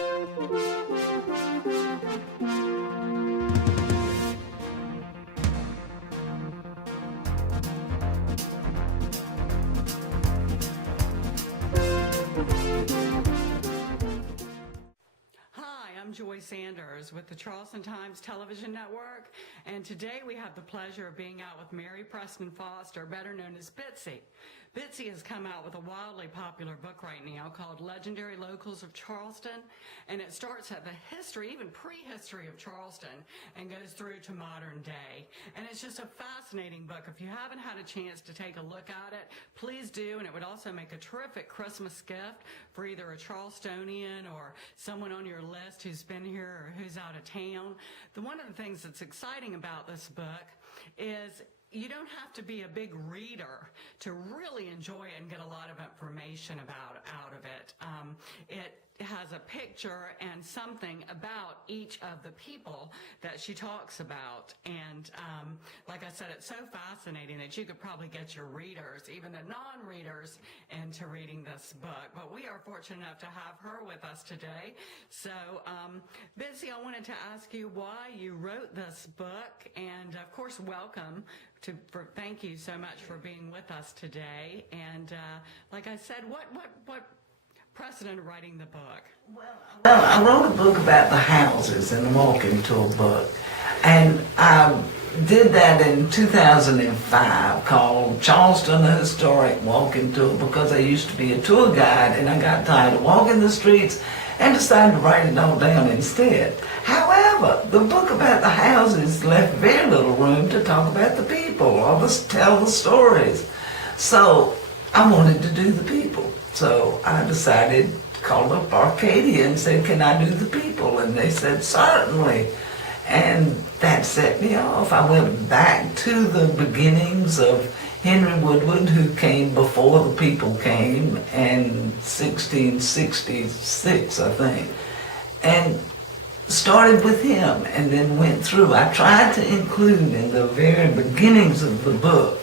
I'm Joy Sanders with the Charleston Times Television Network, and today we have the pleasure of being out with Mary Preston Foster, better known as Bitsy. Bitsy has come out with a wildly popular book right now called Legendary Locals of Charleston, and it starts at the history, even prehistory of Charleston, and goes through to modern day. And it's just a fascinating book. If you haven't had a chance to take a look at it, please do, and it would also make a terrific Christmas gift for either a Charlestonian or someone on your list who's been here or who's out of town. One of the things that's exciting about this book is you don't have to be a big reader to really enjoy it and get a lot of information out of it. It has a picture and something about each of the people that she talks about. And like I said, it's so fascinating that you could probably get your readers, even the non-readers, into reading this book. But we are fortunate enough to have her with us today. So, Bitsy, I wanted to ask you why you wrote this book, and of course, welcome. Thank you so much for being with us today. And like I said, what precedent of writing the book? Well, I wrote a book about the houses and a walking tour book, and I did that in 2005 called Charleston, a Historic Walking Tour, because I used to be a tour guide and I got tired of walking the streets and decided to write it all down instead. However, the book about the houses left very little room to talk about the people or tell the stories. So I wanted to do the people. So I decided, called up Arcadia and said, can I do the people? And they said, certainly. And that set me off. I went back to the beginnings of Henry Woodward, who came before the people came, in 1666, I think, and started with him and then went through. I tried to include in the very beginnings of the book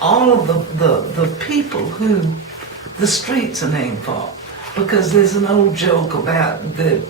all of the people who the streets are named for, because there's an old joke about the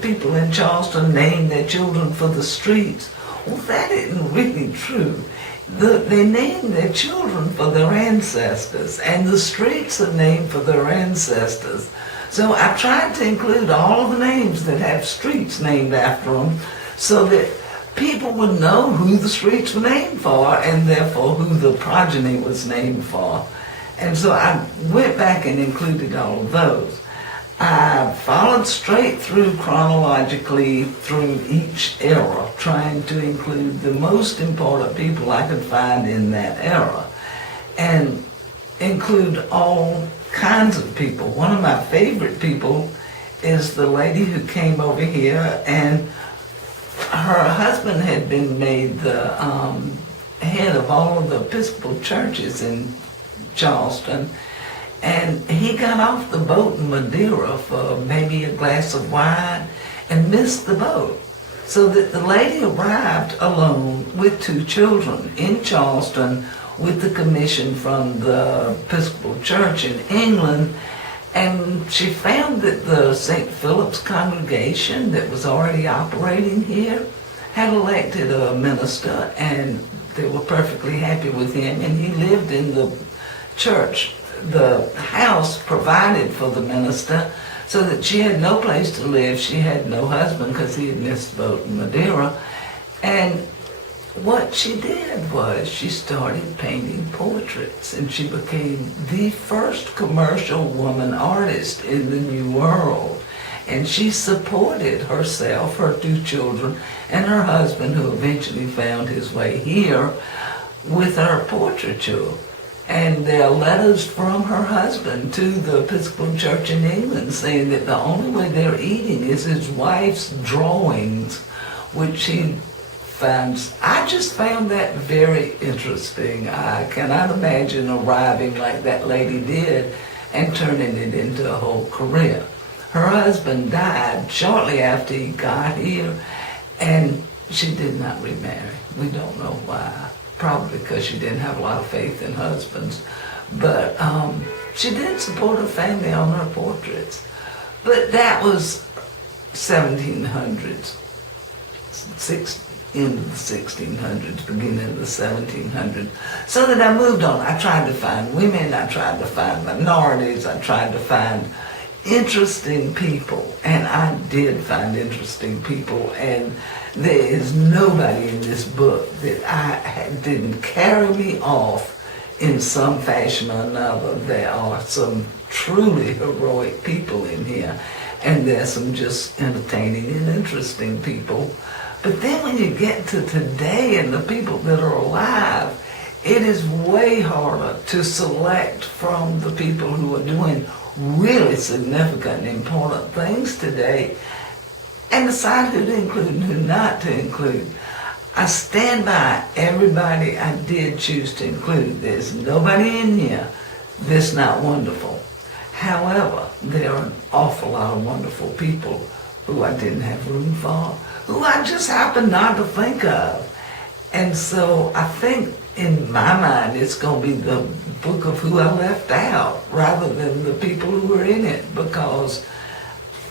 people in Charleston name their children for the streets. Well, that isn't really true. They name their children for their ancestors, and the streets are named for their ancestors. So I tried to include all of the names that have streets named after them so that people would know who the streets were named for and therefore who the progeny was named for. And so I went back and included all of those. I followed straight through chronologically through each era, trying to include the most important people I could find in that era, and include all kinds of people. One of my favorite people is the lady who came over here, and her husband had been made the head of all of the Episcopal churches in Charleston, and he got off the boat in Madeira for maybe a glass of wine and missed the boat, so that the lady arrived alone with 2 children in Charleston with the commission from the Episcopal Church in England, and she found that the St. Philip's congregation that was already operating here had elected a minister, and they were perfectly happy with him, and he lived in the church, the house provided for the minister, so that she had no place to live. She had no husband because he had missed the boat in Madeira. And what she did was she started painting portraits, and she became the first commercial woman artist in the New World. And she supported herself, her 2 children, and her husband, who eventually found his way here, with her portraiture. And there are letters from her husband to the Episcopal Church in England saying that the only way they're eating is his wife's drawings, which he finds. I just found that very interesting. I cannot imagine arriving like that lady did and turning it into a whole career. Her husband died shortly after he got here, and she did not remarry. We don't know why. Probably because she didn't have a lot of faith in husbands. But she did support her family on her portraits. But that was 1700s, end of the 1600s, beginning of the 1700s. So that I moved on. I tried to find women, I tried to find minorities, I tried to find interesting people, and I did find interesting people, and there is nobody in this book that didn't carry me off in some fashion or another. There are some truly heroic people in here, and there's some just entertaining and interesting people. But then when you get to today and the people that are alive, it is way harder to select from the people who are doing really significant and important things today and decide who to include and who not to include. I stand by everybody I did choose to include. There's nobody in here that's not wonderful. However, there are an awful lot of wonderful people who I didn't have room for, who I just happened not to think of. And so I think in my mind it's going to be the book of who I left out rather than the people who were in it, because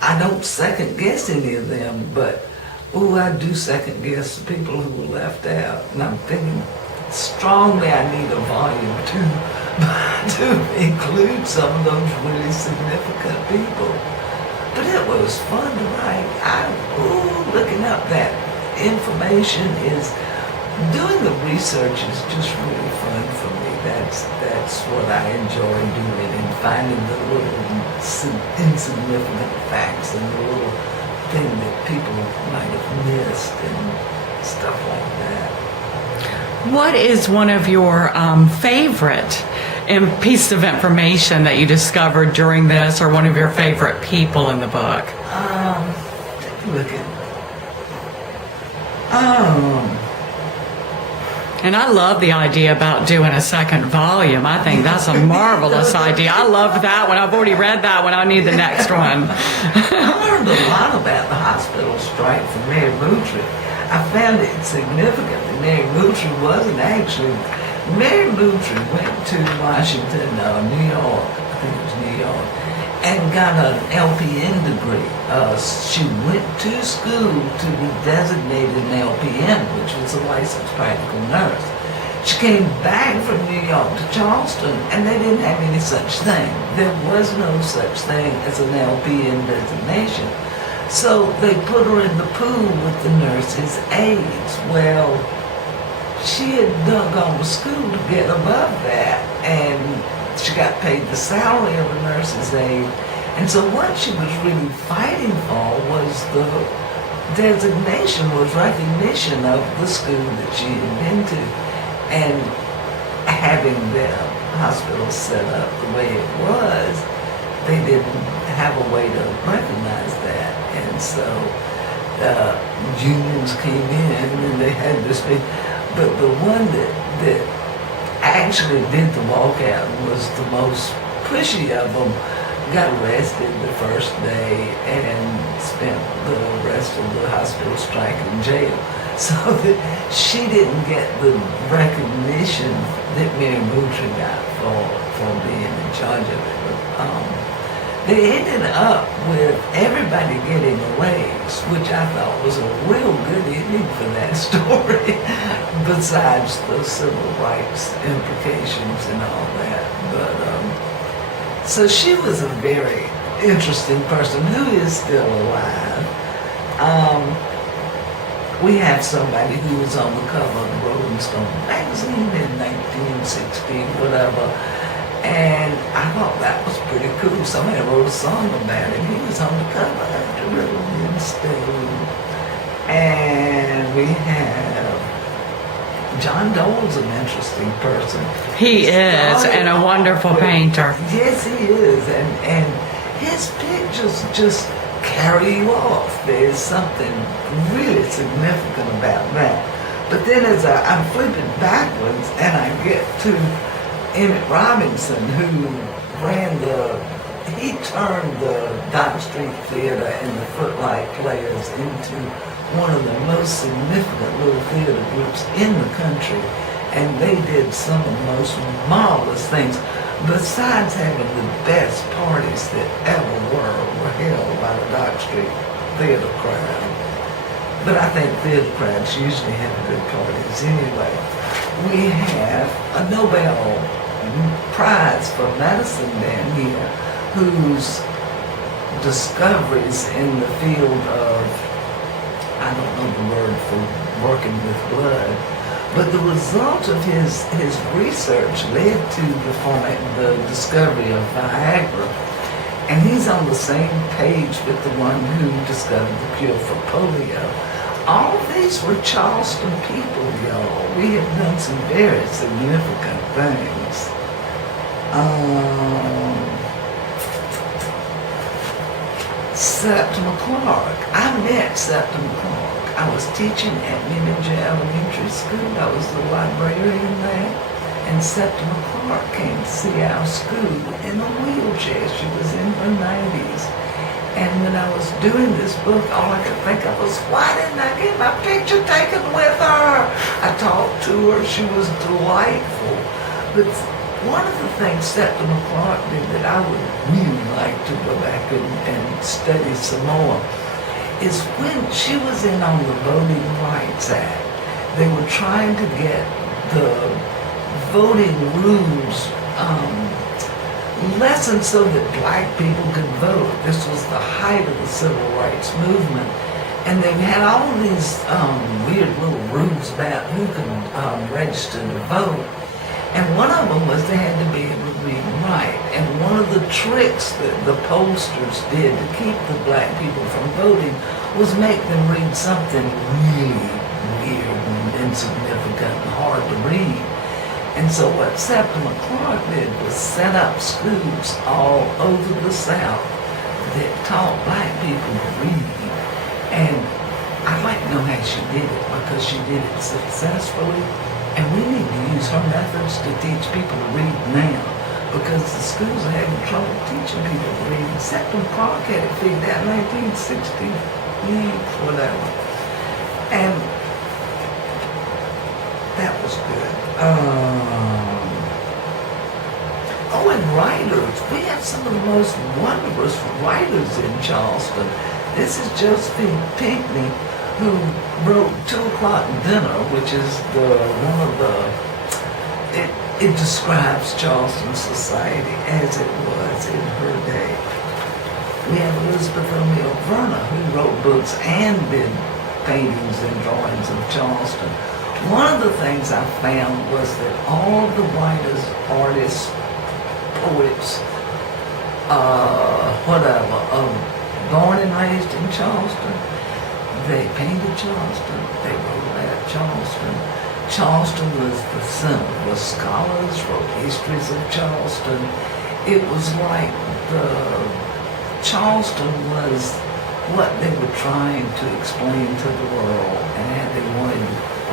I don't second guess any of them, but I do second guess the people who were left out. And I'm thinking strongly I need a volume to include some of those really significant people. But it was fun to write. Looking up that information doing the research is just really fun for me. That's what I enjoy doing, and finding the little insignificant facts and the little thing that people might have missed and stuff like that. What is one of your favorite pieces of information that you discovered during this, or one of your favorite people in the book? And I love the idea about doing a second volume. I think that's a marvelous idea. I love that one. I've already read that one. I need the next one. I learned a lot about the hospital strike from Mary Moultrie. I found it significant that Mary Moultrie wasn't actually... Mary Moultrie went to Washington, New York, I think it was New York, and got an LPN degree. She went to school to be designated an LPN, which was a licensed practical nurse. She came back from New York to Charleston, and they didn't have any such thing. There was no such thing as an LPN designation. So they put her in the pool with the nurses' aides. Well, she had gone to school to get above that, and she got paid the salary of a nurse's aide. And so what she was really fighting for was the designation, was recognition of the school that she had been to, and having the hospital set up the way it was, they didn't have a way to recognize that. And so unions came in and they had this big, but the one that actually did the walkout was the most pushy of them, got arrested the first day and spent the rest of the hospital strike in jail. So that she didn't get the recognition that Mary Moultrie got for being in charge of it. But, they ended up with everybody getting a raise, which I thought was a real good ending for that story, besides the civil rights implications and all that. But so she was a very interesting person who is still alive. We have somebody who was on the cover of the Rolling Stone magazine in 1960, whatever. And I thought that was pretty cool. Somebody wrote a song about him. He was on the cover after Rolling Stone. And we have John Dole's an interesting person. He is, and a wonderful painter. Yes, he is. And his pictures just carry you off. There's something really significant about that. But then as I'm flipping backwards and I get to Emmett Robinson, who he turned the Dock Street Theater and the Footlight Players into one of the most significant little theater groups in the country. And they did some of the most marvelous things, besides having the best parties that ever were held by the Dock Street theater crowd. But I think theater crowds usually have good parties anyway. We have a Nobel Prize for medicine man here whose discoveries in the field of, I don't know the word for working with blood, but the result of his research led to the discovery of Viagra. And he's on the same page with the one who discovered the cure for polio. All of these were Charleston people, y'all. We have done some very significant things. Septima Clark. I met Septima Clark. I was teaching at Mininger Elementary School. I was the librarian there. And Septima Clark came to see our school in a wheelchair. She was in her 90s. And when I was doing this book, all I could think of was, why didn't I get my picture taken with her? I talked to her. She was delightful. But one of the things Septima Clark did that I would really like to go back and study some more is when she was in on the Voting Rights Act, they were trying to get the voting rules lessened so that black people could vote. This was the height of the civil rights movement. And they had all these weird little rules about who could register to vote. And one of them was they had to be able to read and write. And one of the tricks that the pollsters did to keep the black people from voting was make them read something really weird and insignificant and hard to read. And so what Septima Clark did was set up schools all over the South that taught black people to read. And I'd like to know how she did it, because she did it successfully. And we need to use her methods to teach people to read now, because the schools are having trouble teaching people to read. Septima Clark had it figured out in 1960, whatever. And that was good. And writers. We have some of the most wondrous writers in Charleston. This is Josephine Pinckney, who wrote 2 O'Clock Dinner, which is it describes Charleston society as it was in her day. We have Elizabeth O'Neill Verner, who wrote books and did paintings and drawings of Charleston. One of the things I found was that all the writers, artists, poets, born and raised in Charleston, they painted Charleston, they wrote about Charleston. Charleston was the center. The scholars wrote histories of Charleston. It was like Charleston was what they were trying to explain to the world, and how they wanted the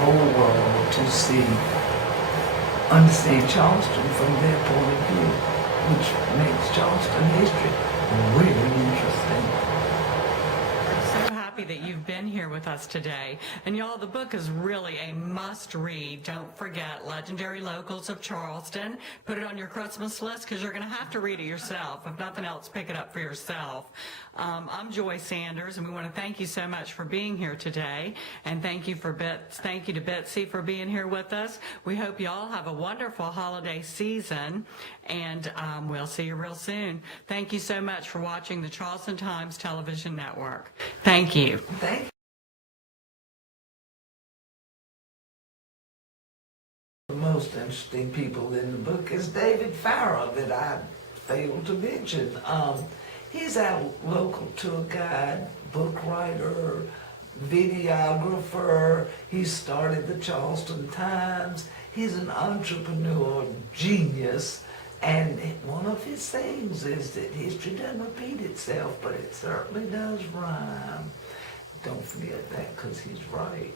whole world to understand Charleston from their point of view, which makes Charleston history really interesting. So happy that you've been here with us today. And y'all, the book is really a must-read. Don't forget Legendary Locals of Charleston. Put it on your Christmas list, because you're going to have to read it yourself. If nothing else, pick it up for yourself. I'm Joy Sanders, and we want to thank you so much for being here today. And thank you to Bitsy for being here with us. We hope you all have a wonderful holiday season, and we'll see you real soon. Thank you so much for watching the Charleston Times Television Network. Thank you. Thank you. The most interesting people in the book is David Farrar, that I failed to mention. He's our local tour guide, book writer, videographer. He started the Charleston Times. He's an entrepreneur genius. And one of his sayings is that history doesn't repeat itself, but it certainly does rhyme. Don't forget that, because he's right.